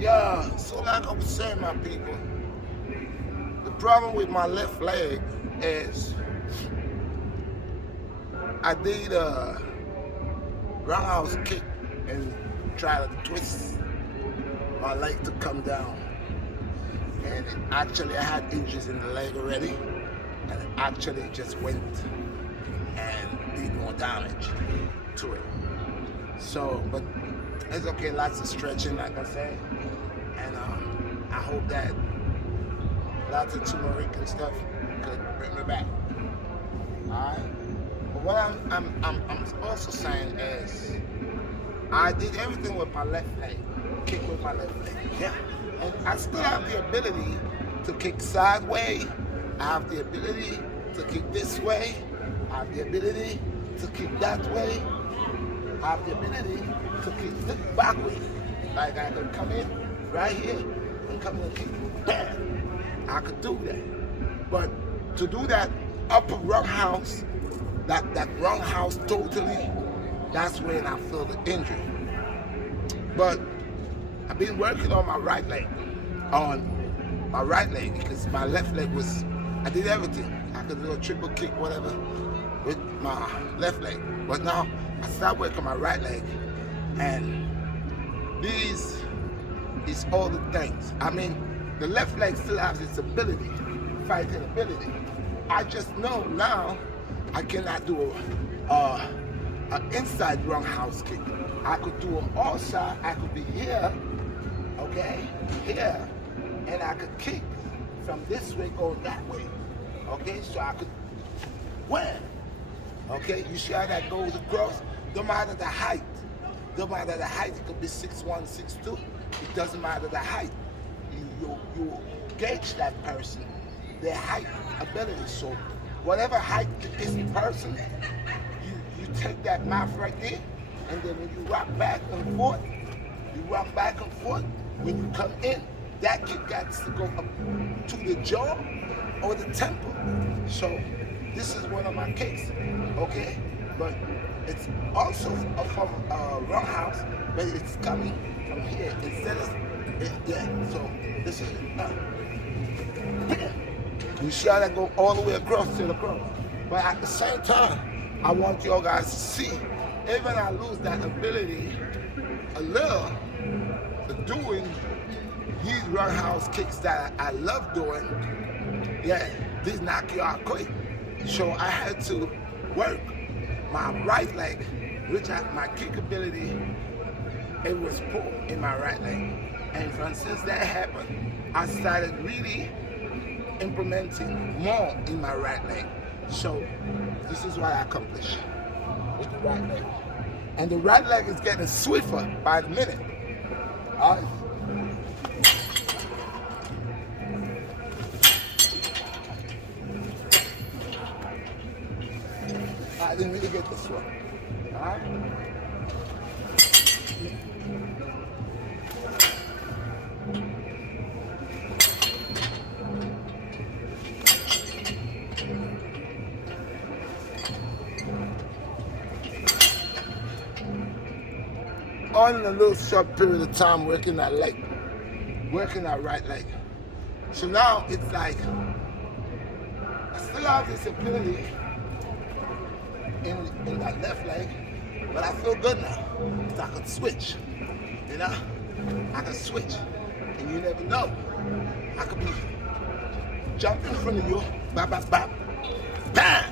Yeah, so like I was saying, my people, the problem with my left leg is I did a roundhouse kick and try to twist my leg to come down. And actually I had injuries in the leg already, and it actually just went and did more damage to it. So, but it's okay, lots of stretching, like I said, and I hope that lots of turmeric and stuff could bring me back. Alright? But what I'm also saying is I did everything with my left leg, kick with my left leg. Yeah. And I still have the ability to kick sideways. I have the ability to kick this way. I have the ability to kick that way. I have the ability to kick backwards. Like I could come in right here and come in and kick. Bam! I could do that. But to do that upper roundhouse, that roundhouse totally, that's when I feel the injury. But I've been working on my right leg, because my left leg was, I did everything. I could do a triple kick, whatever, with my left leg. But now I start working on my right leg, and these is all the things. I mean, the left leg still has its ability, fighting ability. I just know now I cannot do an inside roundhouse kick. I could do an outside. I could be here, okay, here, and I could kick from this way going that way, okay. So I could win, okay. You see how that goes across? No matter the height, no matter the height. It could be 6'1", 6'2". It doesn't matter the height. You gauge that person, their height ability. So whatever height is the person, you take that math right there, and then when you rock back and forth, when you come in, that kick got to go up to the jaw or the temple. So this is one of my kicks, okay? But it's also a form of roundhouse, but it's coming from here instead of there. So this is you see how that go all the way across to the cross. But at the same time, I want y'all guys to see, even I lose that ability a little to doing these roundhouse kicks that I love doing, yeah, these knock you out quick. So I had to work my right leg, which my kick ability, it was poor in my right leg. And since that happened, I started really implementing more in my right leg. So this is what I accomplished with the right leg. And the right leg is getting swifter by the minute. I didn't really get this one. Alright? All in a little short period of time working that leg, working that right leg. So now it's like, I still have this ability in that left leg, but I feel good now. So I can switch, you know? I can switch, and you never know. I could be jumping in front of you, bam, bam, bam, bam,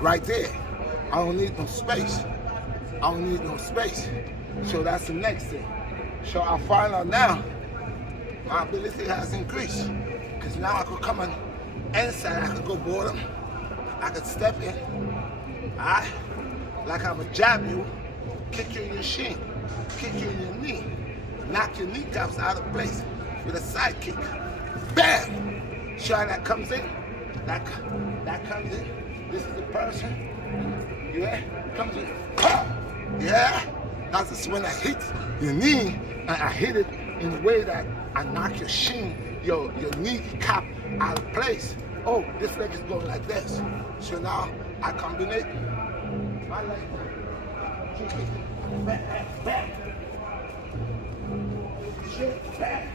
right there. I don't need no space. I don't need no space. So that's the next thing. So I find out now, my ability has increased. Because now I could come on inside, I could go bottom, I could step in, alright? Like I would jab you, kick you in your shin, kick you in your knee, knock your kneecaps out of place with a side kick. Bam! See how that comes in? That comes in. This is the person. Yeah? Comes in. Yeah? That's just when I hit your knee, and I hit it in a way that I knock your shin, your knee cap out of place. Oh, this leg is going like this. So now I combine my leg, kick it, back, back. chin, bam.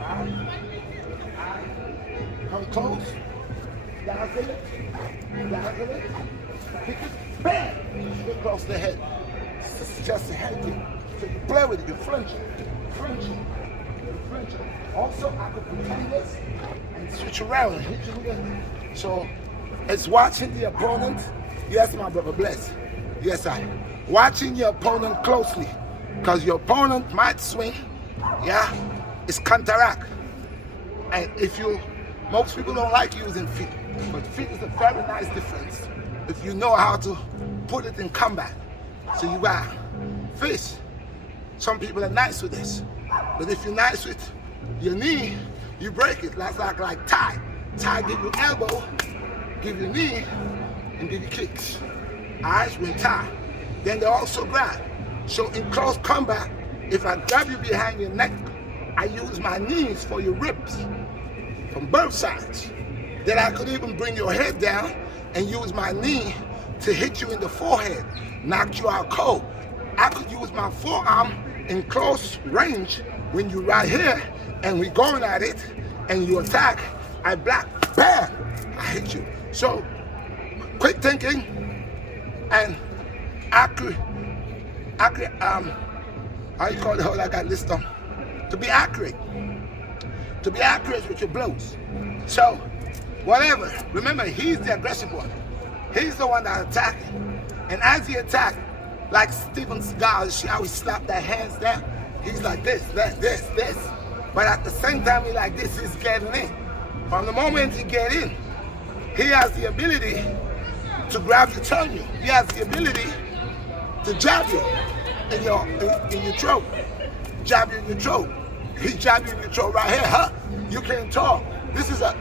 Alright. Come close. Dazzle it. Dazzle it. Pick it, bam. Straight across the head. It's just a head kick. So you play with it, you flinch it. Flinch it. Flinch it. Also, I could pretend this and switch around and hit you with it. So it's watching the opponent. Yes, my brother, bless. Yes, I. Watching your opponent closely. Because your opponent might swing. Yeah. It's counteract. And most people don't like using feet. But feet is a very nice defense if you know how to put it in combat. So you got fish. Some people are nice with this. But if you're nice with your knee, you break it. That's like tie. Tie give you elbow, give you knee, and give you kicks. Alright, when tie. Then they also grab. So in close combat, if I grab you behind your neck, I use my knees for your ribs from both sides. Then I could even bring your head down and use my knee to hit you in the forehead, knock you out cold. I could use my forearm in close range when you're right here and we're going at it and you attack, I block, bam, I hit you. So quick thinking and accurate, how you call it, hold I got list on. To be accurate with your blows. So whatever, remember he's the aggressive one. He's the one that attacking. And as he attack, like Steven Seagal, you see how he slapped that hands down? He's like this. But at the same time, he like this, he's getting in. From the moment he get in, he has the ability to grab you, turn you. He has the ability to jab you in your throat. Jab you in your throat. He jab you in your throat right here, huh? You can't talk. This is a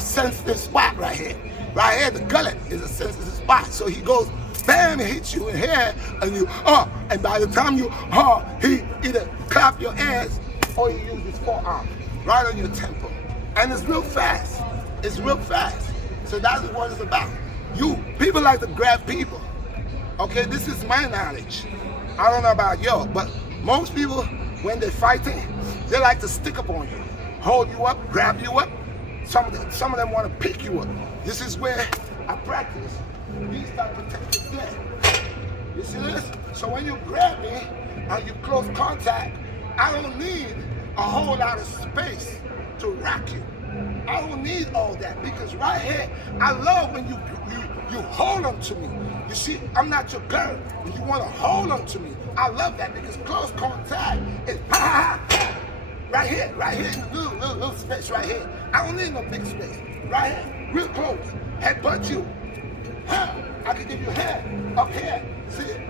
sensitive spot right here. Right here, the gullet is a sensitive spot. So he goes, bam, he hits you in here, and you, and by the time you, he either clap your ass or he uses his forearm right on your temple. And it's real fast. It's real fast. So that's what it's about. People like to grab people. Okay, this is my knowledge. I don't know about y'all, but most people, when they're fighting, they like to stick up on you, hold you up, grab you up. Some of them want to pick you up. This is where I practice these type of techniques there. You see this? So when you grab me and you close contact, I don't need a whole lot of space to rock you. I don't need all that because right here, I love when you hold on to me. You see, I'm not your girl, and you want to hold on to me. I love that because close contact is right here in the little space right here. I don't need no big space. Right here, real close. Headbutt you. I can give you head up here. See it?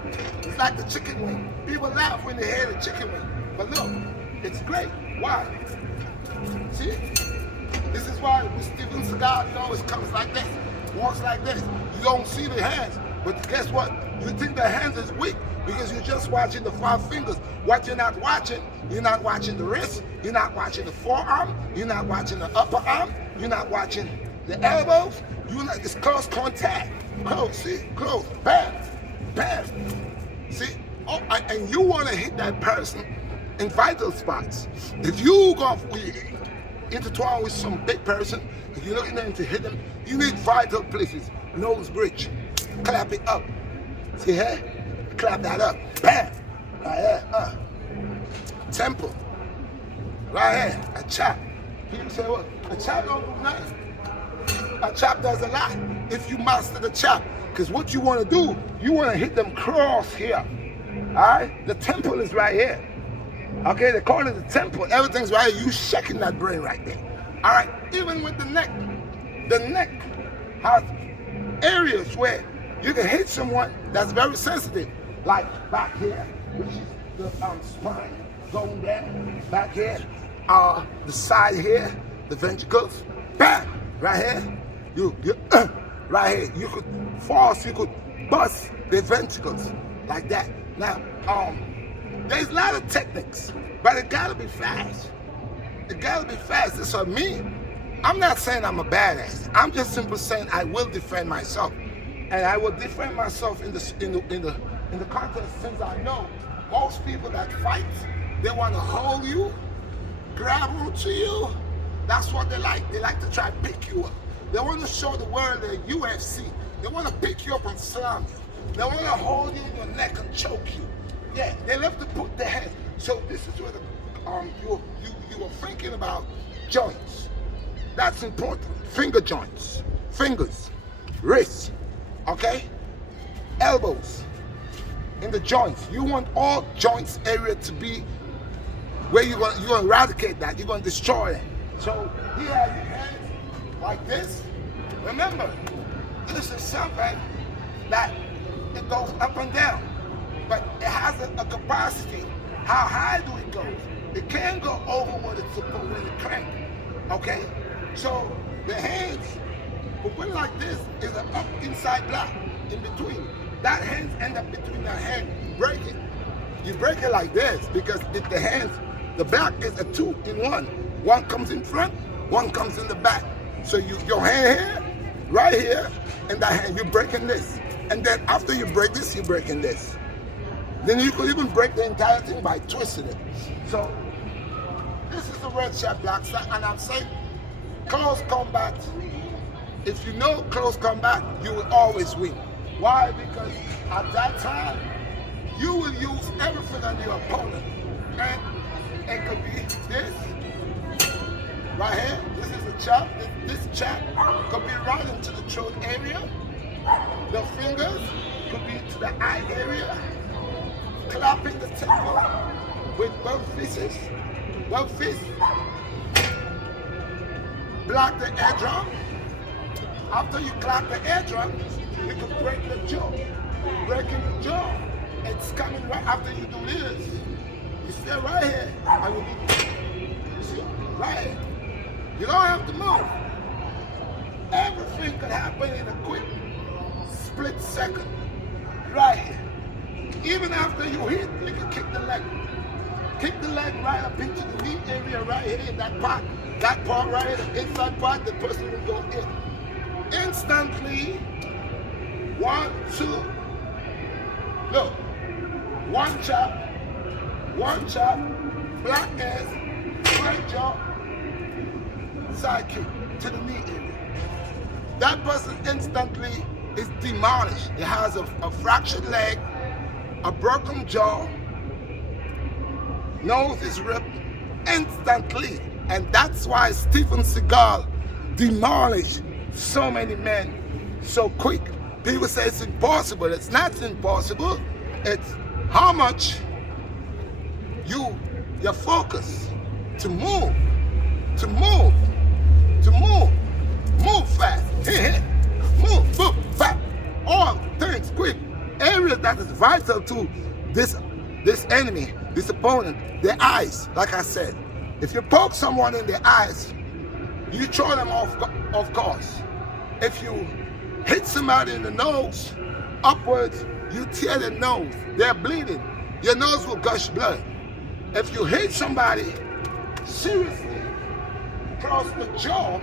It's like the chicken wing. People laugh when they hear the chicken wing. But look, it's great. Why? See it? This is why with Steven Seagal, he always comes like this, walks like this. You don't see the hands, but guess what? You think the hands is weak because you're just watching the 5 fingers. What you're not watching the wrist, you're not watching the forearm, you're not watching the upper arm, you're not watching the elbows. It's close contact. Close, see? Close. Bam. Bam. See? Oh, and you want to hit that person in vital spots. If you go intertwine with some big person, if you're looking at them to hit them, you need vital places. Nose bridge. Clap it up. See here? Clap that up. Bam. Right here. Temple. Right here. A chop. People say, what? A chop don't do nothing. A chop does a lot if you master the chop. Because what you want to do, you want to hit them cross here. Alright? The temple is right here. Okay, they call it the temple. Everything's right here. You shaking that brain right there. Alright? Even with the neck has areas where you can hit someone that's very sensitive. Like back here, which is the spine going down. Back here, the side here, the ventricles. Bam! Right here. Right here. You could force, you could bust the ventricles like that. Now, there's a lot of techniques, but it gotta be fast. It gotta be fast. So me, I'm not saying I'm a badass. I'm just simply saying I will defend myself, and I will defend myself in the contest since I know most people that fight They want to hold you, grab onto you. That's what they like. They like to try to pick you up. They want to show the world the UFC. They want to pick you up and slam you. They want to hold you in your neck and choke you. Yeah, they love to put their head. So this is where you were thinking about joints. That's important. Finger joints, fingers, wrists, okay? Elbows, in the joints. You want all joints area to be where you're gonna eradicate that. You're gonna destroy it. So here are your hands like this. Remember, this is something that it goes up and down, but it has a capacity. How high do it go? It can go over what it's supposed when it crank. Okay? So the hands, but when like this is an up inside block in between. That hands end up between that hand. Break it. You break it like this because if the hands, the back is a 2-in-1. One comes in front, one comes in the back. So your hand here, right here, and that hand, you're breaking this. And then after you break this, you're breaking this. Then you could even break the entire thing by twisting it. So this is the Redshot BlackStar, and I'm saying close combat. If you know close combat, you will always win. Why? Because at that time, you will use everything on your opponent. And it could be this, right here. This is a chop. This chop could be right into the throat area. The fingers could be to the eye area. Clapping the temple with both fists. Both fists. Block the eardrum. After you clap the eardrum, you can break the jaw. Breaking the jaw, it's coming right after you do this. You stay right here, and you see, right here. You don't have to move. Everything could happen in a quick split second. Right here. Even after you hit, you can kick the leg. Kick the leg right up into the knee area right here in that part. That part right here, the inside part, the person will go in. Instantly, 1, 2, look, one chop, black ass, right jaw, side kick to the knee area. That person instantly is demolished. It has a fractured leg, a broken jaw, nose is ripped instantly. And that's why Steven Seagal demolished so many men so quick. People say it's impossible. It's not impossible. It's how much your focus to move fast, move fast, all things quick. Areas that is vital to this enemy, this opponent, their eyes. Like I said, if you poke someone in the eyes, you throw them off course. If you hit somebody in the nose, upwards, you tear their nose. They're bleeding. Your nose will gush blood. If you hit somebody seriously across the jaw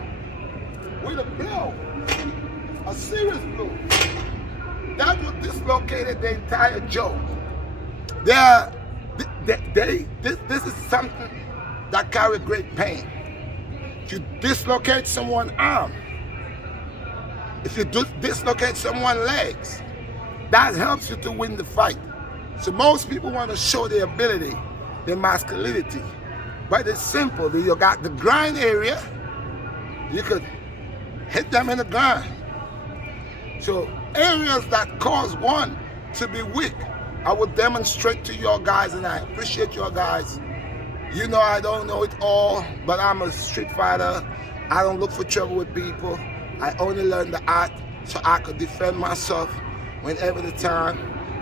with a blow, a serious blow, that will dislocate the entire jaw. This is something that carries great pain. If you dislocate someone's arm, if you dislocate someone's legs, that helps you to win the fight. So most people want to show their ability, their masculinity, but it's simple. You got the groin area, you could hit them in the groin. So areas that cause one to be weak, I will demonstrate to your guys, and I appreciate your guys. You know I don't know it all, but I'm a street fighter. I don't look for trouble with people. I only learned the art so I could defend myself whenever the time.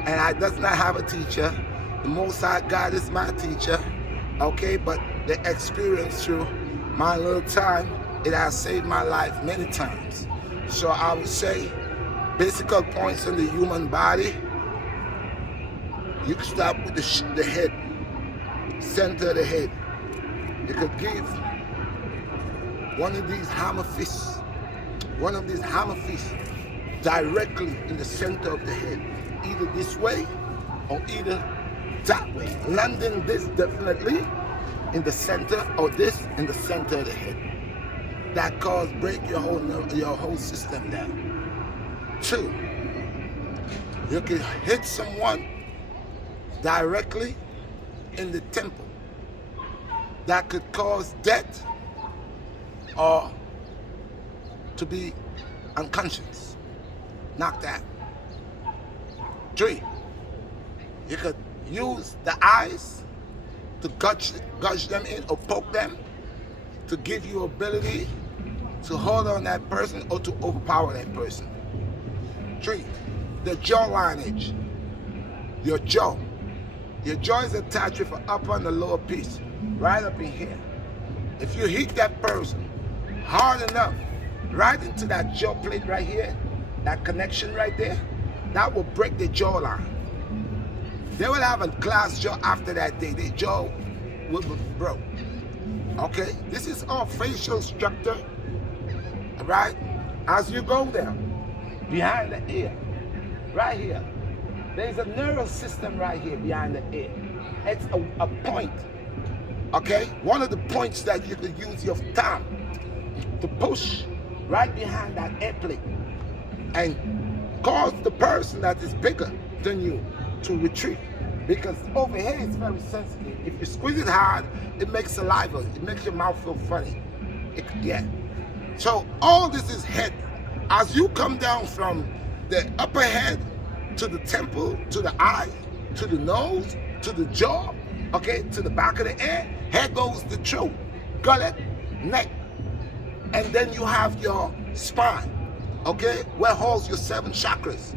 And I does not have a teacher. The Most High God is my teacher. Okay, but the experience through my little time, it has saved my life many times. So I would say, basic points in the human body. You can start with the head, center of the head. You could give one of these hammer fists, directly in the center of the head, either this way or either that way. Landing this definitely in the center, or this in the center of the head. That cause break your whole system down. 2, you can hit someone directly in the temple. That could cause death or to be unconscious, knocked out. 3, you could use the eyes to gouge them in or poke them to give you ability to hold on that person or to overpower that person. 3, the jaw lineage. Your jaw. Your jaw is attached with an upper and a lower piece, right up in here. If you hit that person hard enough, right into that jaw plate right here, that connection right there, that will break the jawline. They will have a glass jaw after that day. Their jaw will be broke. Okay, this is all facial structure. All right, as you go down behind the ear, right here, there's a nervous system right here behind the ear. It's a point. Okay, one of the points that you could use your thumb to push right behind that air plate and cause the person that is bigger than you to retreat, because over here it's very sensitive. If you squeeze it hard, it makes saliva, it makes your mouth feel funny. Yeah. So all this is head. As you come down from the upper head to the temple, to the eye, to the nose, to the jaw, okay, to the back of the ear, here goes the throat, gullet, neck, and then you have your spine, okay, where holds your 7 chakras.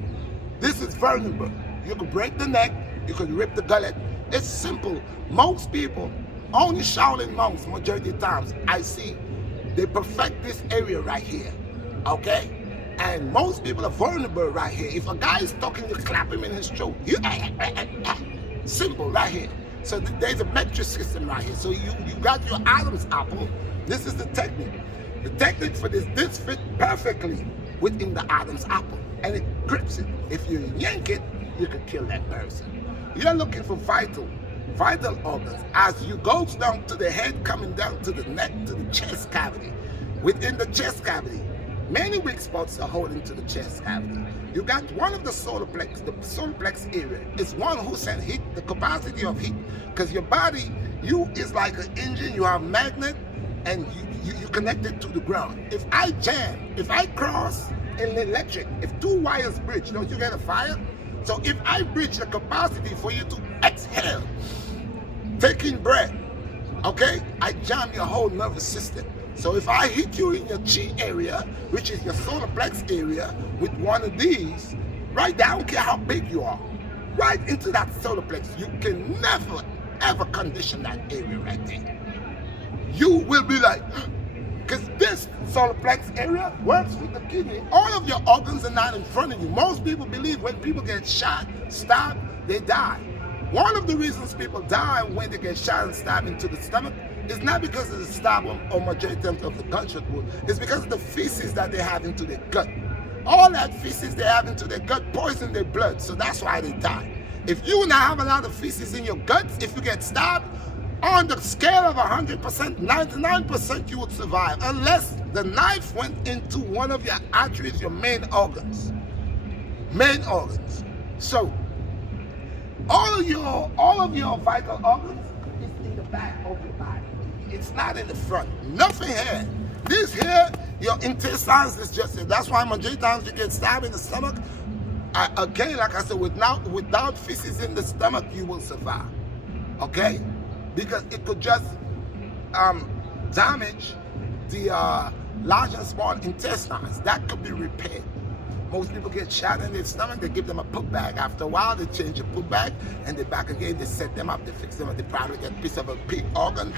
This is vulnerable. You could break the neck, you could rip the gullet. It's simple. Most people, only Shaolin monks, majority of times, I see, they perfect this area right here, okay? And most people are vulnerable right here. If a guy is talking, you clap him in his throat. Simple right here. So there's a metric system right here. So you got your Adam's apple. This is the technique. The technique for this fits perfectly within the Adam's apple. And it grips it. If you yank it, you could kill that person. You're looking for vital organs. As you go down to the head, coming down to the neck, to the chest cavity. Within the chest cavity, many weak spots are holding to the chest cavity. You got one of the solar plex. The solar plex area is one who sends heat, the capacity of heat. Because your body, you is like an engine, you have magnet, and you connect it to the ground. If I jam, if I cross in the electric, if 2 wires bridge, don't you get a fire? So if I bridge the capacity for you to exhale, taking breath, okay, I jam your whole nervous system. So if I hit you in your chi area, which is your solar plex area, with one of these, right there, I don't care how big you are, right into that solar plex, you can never, ever condition that area right there. You will be like, because this solar plex area works with the kidney. All of your organs are not in front of you. Most people believe when people get shot, stabbed, they die. One of the reasons people die when they get shot and stabbed into the stomach is not because of the stab or majority of the gunshot wound. It's because of the feces that they have into their gut. All that feces they have into their gut poison their blood, so that's why they die. If you now have a lot of feces in your guts, if you get stabbed, on the scale of 100%, 99% you would survive, unless the knife went into one of your arteries, your main organs. Main organs. So, all of your vital organs is in the back of your body. It's not in the front. Nothing here. This here, your intestines is just it. That's why majority times you get stabbed in the stomach. Again, like I said, without feces in the stomach, you will survive. Okay? Because it could just damage the large and small intestines. That could be repaired. Most people get shot in their stomach, they give them a put bag. After a while, they change the put bag, and they're back again, they set them up, they fix them up, they probably get a piece of a pig organ.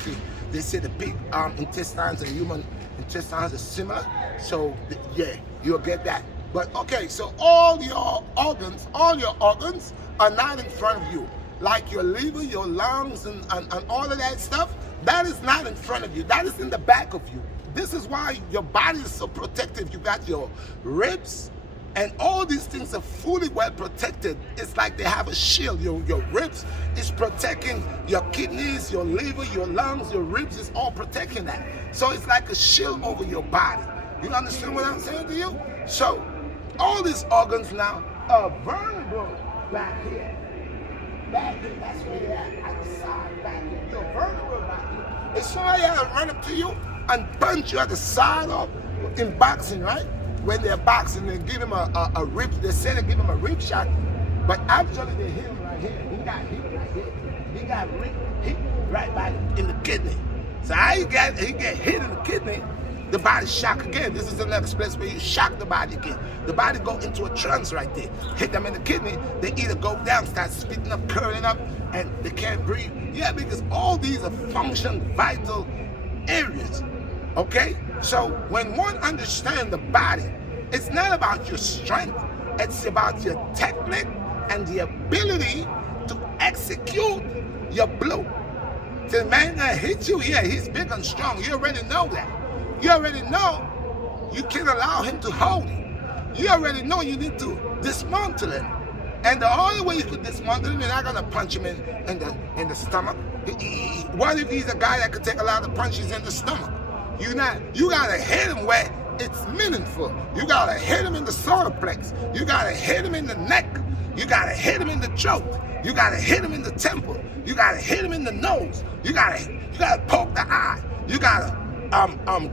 They say the pig intestines and human intestines are similar, so yeah, you'll get that. But okay, so all your organs are not in front of you. Like your liver, your lungs, and all of that stuff, that is not in front of you. That is in the back of you. This is why your body is so protective. You got your ribs, and all these things are fully well protected. It's like they have a shield. Your ribs is protecting your kidneys, your liver, your lungs, your ribs. It's all protecting that. So it's like a shield over your body. You understand what I'm saying to you? So all these organs now are vulnerable back here. Back here, that's where they're at the side, back here. You're vulnerable back here. If somebody had to run up to you and punch you at the side of, in boxing, right? When they're boxing, they give him a rib, they say they give him a rib shot, but actually they hit him right here. He got hit right here. He got hit right back in the kidney. So how he get hit in the kidney, the body shock again. This is the next place where you shock the body again. The body go into a trance right there. Hit them in the kidney, they either go down, start spitting up, curling up, and they can't breathe. Yeah, because all these are function vital areas. Okay? So when one understands the body, it's not about your strength, it's about your technique and the ability to execute your blow. The man that hit you, yeah, he's big and strong. You already know that. You already know you can't allow him to hold you. You already know you need to dismantle him. And the only way you could dismantle him, you're not gonna punch him in the stomach. What if he's a guy that could take a lot of punches in the stomach? You gotta hit him where it's meaningful. You gotta hit him in the solar plex. You gotta hit him in the neck. You gotta hit him in the throat. You gotta hit him in the temple. You gotta hit him in the nose. You gotta poke the eye. You gotta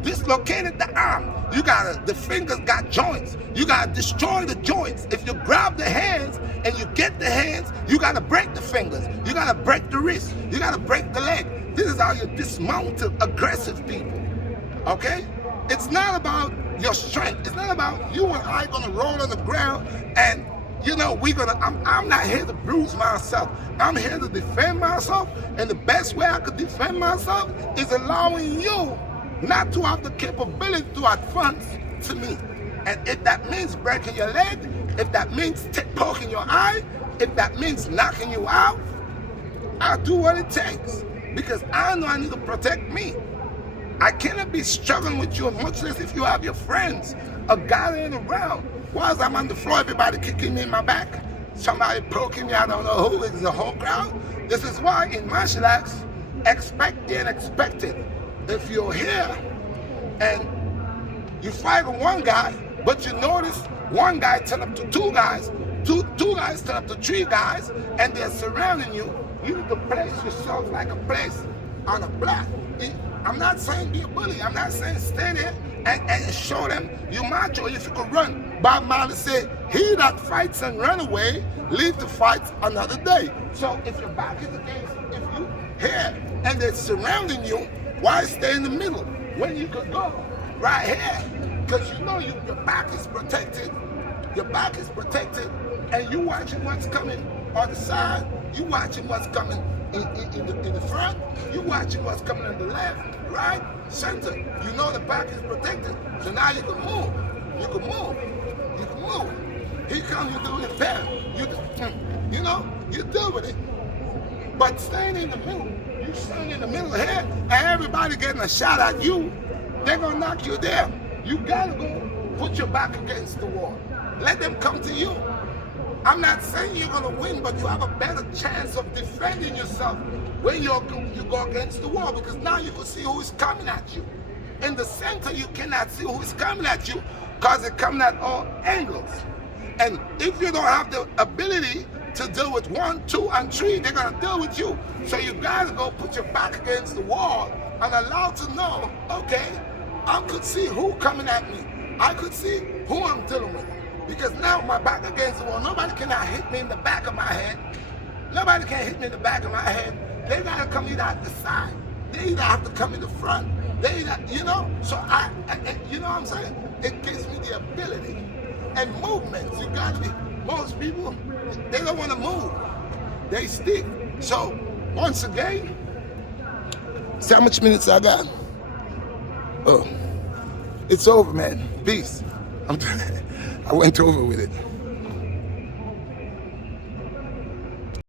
dislocated the arm. The fingers got joints. You gotta destroy the joints. If you grab the hands and you get the hands, you gotta break the fingers. You gotta break the wrist. You gotta break the leg. This is how you dismantle aggressive people. Okay? It's not about your strength. It's not about you and I gonna roll on the ground and I'm not here to bruise myself. I'm here to defend myself, and the best way I could defend myself is allowing you not to have the capability to advance to me. And if that means breaking your leg, if that means poking your eye, if that means knocking you out, I'll do what it takes, because I know I need to protect me. I cannot be struggling with you, much less if you have your friends are gathering around. Whilst I'm on the floor, everybody kicking me in my back, somebody poking me, I don't know who, it's the whole crowd. This is why in martial arts, expect the unexpected. If you're here and you fight with one guy, but you notice one guy turn up to two guys, two guys turn up to three guys, and they're surrounding you, you need to place yourself like a place on a block. I'm not saying be a bully. I'm not saying stay there and show them you macho if you could run. Bob Marley said, he that fights and run away, live to fight another day. So if your back is against, if you here and they're surrounding you, why stay in the middle when you could go right here? Because you know your back is protected. Your back is protected, and you watching what's coming on the side. You watching what's coming in the front. You watching what's coming on the left, right, center. You know the back is protected, so now you can move. You can move. You can move. Here comes you doing it better. You deal with it. But staying in the middle, you staying in the middle here, and everybody getting a shot at you, they're gonna knock you down. You gotta go put your back against the wall. Let them come to you. I'm not saying you're gonna win, but you have a better chance of defending yourself when you go against the wall, because now you can see who is coming at you. In the center, you cannot see who is coming at you because they're coming at all angles. And if you don't have the ability to deal with 1, 2, and 3, they're gonna deal with you. So you gotta go put your back against the wall and allow to know, okay, I could see who coming at me. I could see who I'm dealing with. Because now my back against the wall, nobody cannot hit me in the back of my head. Nobody can hit me in the back of my head. They gotta come either at the side. They either have to come in the front. They either, so I you know what I'm saying? It gives me the ability. And movements, you gotta be, most people, they don't wanna move. They stick. So, once again, see how much minutes I got? Oh, it's over, man. Peace. I went over with it.